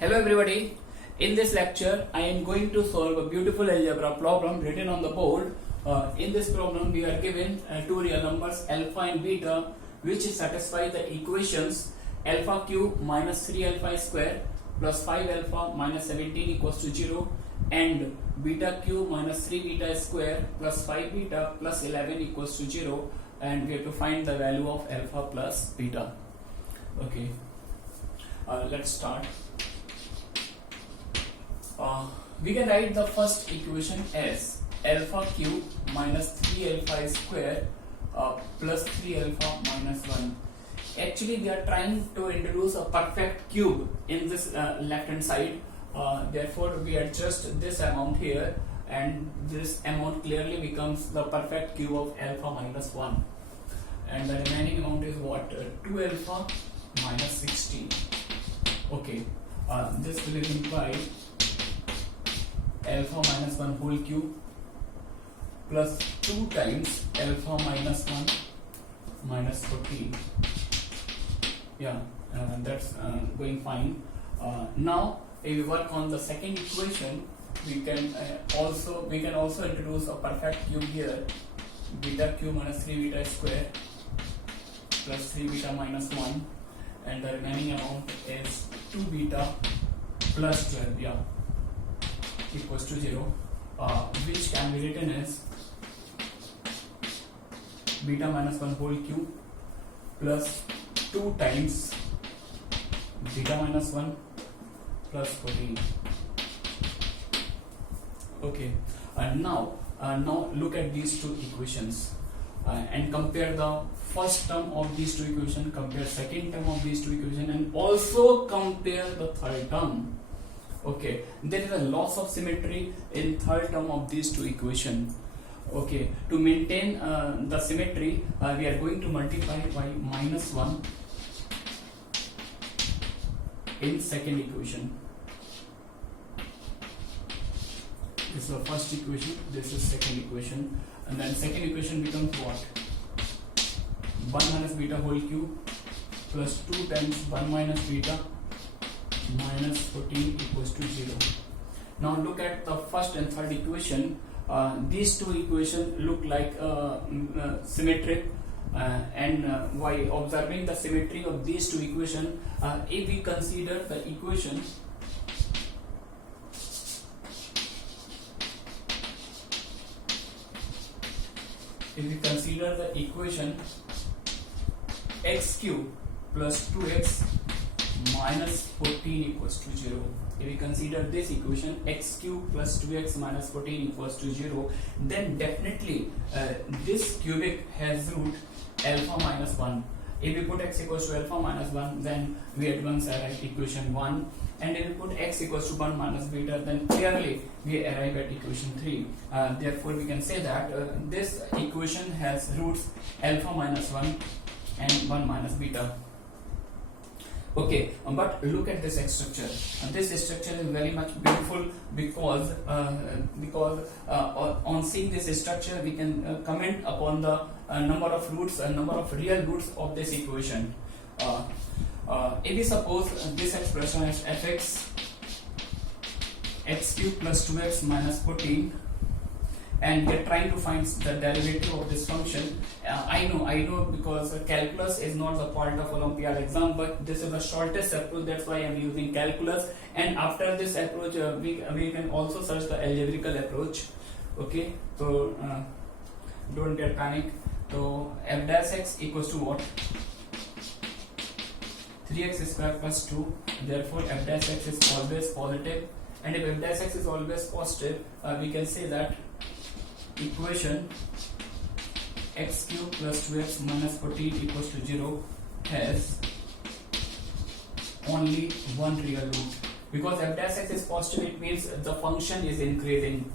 Hello everybody. In this lecture, I am going to solve a beautiful algebra problem written on the board. In this problem, we are given two real numbers alpha and beta, which satisfy the equations alpha cube minus 3 alpha square plus 5 alpha minus 17 equals to 0 and beta cube minus 3 beta square plus 5 beta plus 11 equals to 0, and we have to find the value of alpha plus beta. Okay, let's start. We can write the first equation as alpha cube minus 3 alpha square plus 3 alpha minus 1. Actually, they are trying to introduce a perfect cube in this left hand side. Therefore, we adjust this amount here, and this amount clearly becomes the perfect cube of alpha minus 1. And the remaining amount is what? 2 alpha minus 16. Okay, this will imply alpha minus 1 whole cube plus 2 times alpha minus 1 minus 14. Yeah, that's going fine. Now, if we work on the second equation, we can also introduce a perfect cube here. Beta cube minus 3 beta square plus 3 beta minus 1, and the remaining amount is 2 beta plus 12. Yeah, equals to 0, which can be written as beta minus 1 whole cube plus 2 times beta minus 1 plus 14. Okay, and now look at these two equations and compare the first term of these two equations, compare second term of these two equations, and also compare the third term. Okay, there is a loss of symmetry in third term of these two equations. Okay, to maintain the symmetry, we are going to multiply by minus 1 in second equation. This is the first equation, this is second equation, and then second equation becomes what? 1 minus beta whole cube plus 2 times 1 minus beta minus 14 equals to 0. Now look at the first and third equation. These two equations look like symmetric, and by observing the symmetry of these two equations, if we consider the equation x cube plus 2x minus 14 equals to 0. If we consider this equation x cube plus 2x minus 14 equals to 0, then definitely this cubic has root alpha minus 1. If we put x equals to alpha minus 1, then we at once arrive at equation 1, and if we put x equals to 1 minus beta, then clearly we arrive at equation 3. Therefore, we can say that this equation has roots alpha minus 1 and 1 minus beta. Okay, but look at this structure. This structure is very much beautiful because on seeing this structure, we can comment upon the number of roots and number of real roots of this equation. If we suppose this expression is fx x cube plus 2x minus 14, and we are trying to find the derivative of this function. I know because calculus is not the part of Olympiad exam, but this is the shortest approach, that's why I am using calculus. And after this approach, we can also search the algebraical approach. Okay, so don't get panic. So f dash x equals to what? 3x square plus 2. Therefore, f dash x is always positive, and if f dash x is always positive, we can say that equation x cube plus 2x minus 14 equals to 0 has only one real root. Because f dash x is positive, it means the function is increasing.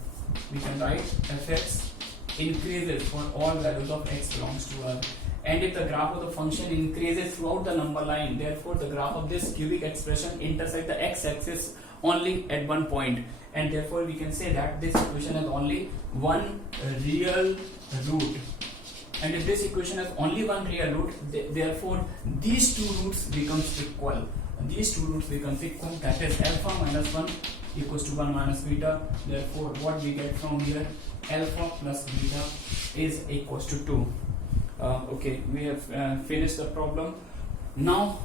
We can write fx increases for all values of x belongs to R. And if the graph of the function increases throughout the number line, therefore the graph of this cubic expression intersects the x-axis only at one point, and therefore we can say that this equation has only one real root. And if this equation has only one real root, therefore these two roots becomes equal. these two roots become equal, that is alpha minus 1 equals to 1 minus beta. Therefore what we get from here, alpha plus beta is equals to 2. Okay, we have finished the problem. Now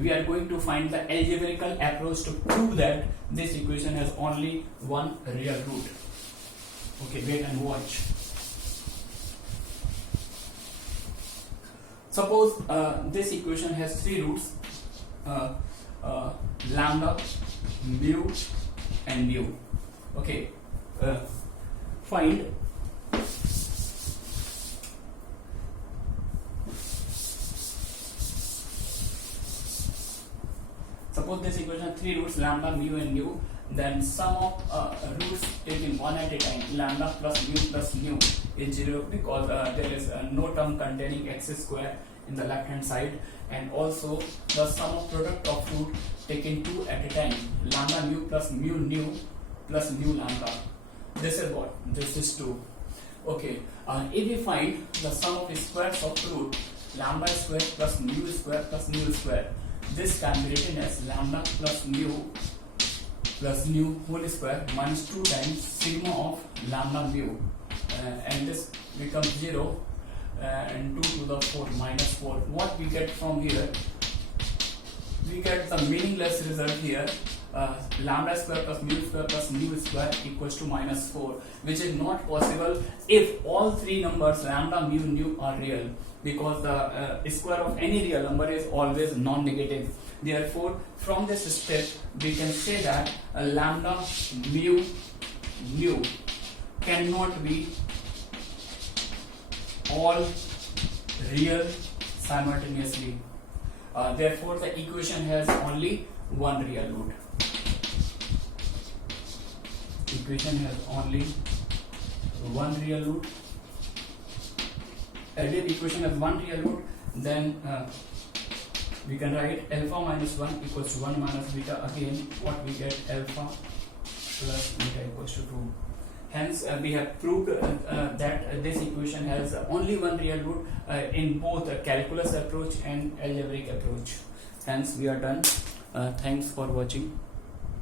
we are going to find the algebraical approach to prove that this equation has only one real root. Okay, wait and watch. Suppose this equation has three roots, lambda, mu and mu. Okay, find suppose this equation has three roots, lambda, mu and mu. Then sum of roots taken one at a time, lambda plus mu is 0 because there is no term containing x square in the left hand side, and also the sum of product of root taken two at a time, lambda mu plus mu lambda. This is what? This is 2. Okay, if we find the sum of squares of root, lambda square plus mu square, this can be written as lambda plus mu whole square minus 2 times sigma of lambda mu, and this becomes 0, and 2 to the 4 minus 4. What we get from here? We get the meaningless result here, lambda square plus mu square equals to minus 4, which is not possible if all three numbers lambda, mu are real, because the square of any real number is always non-negative. Therefore, from this step, we can say that lambda, mu cannot be all real simultaneously. Therefore, the equation has only one real root. Equation has only one real root. As the equation has one real root, then we can write alpha minus 1 equals to 1 minus beta. Again, what we get, alpha plus beta equals to 2. Hence, we have proved that this equation has only one real root in both calculus approach and algebraic approach. Hence, we are done. Thanks for watching.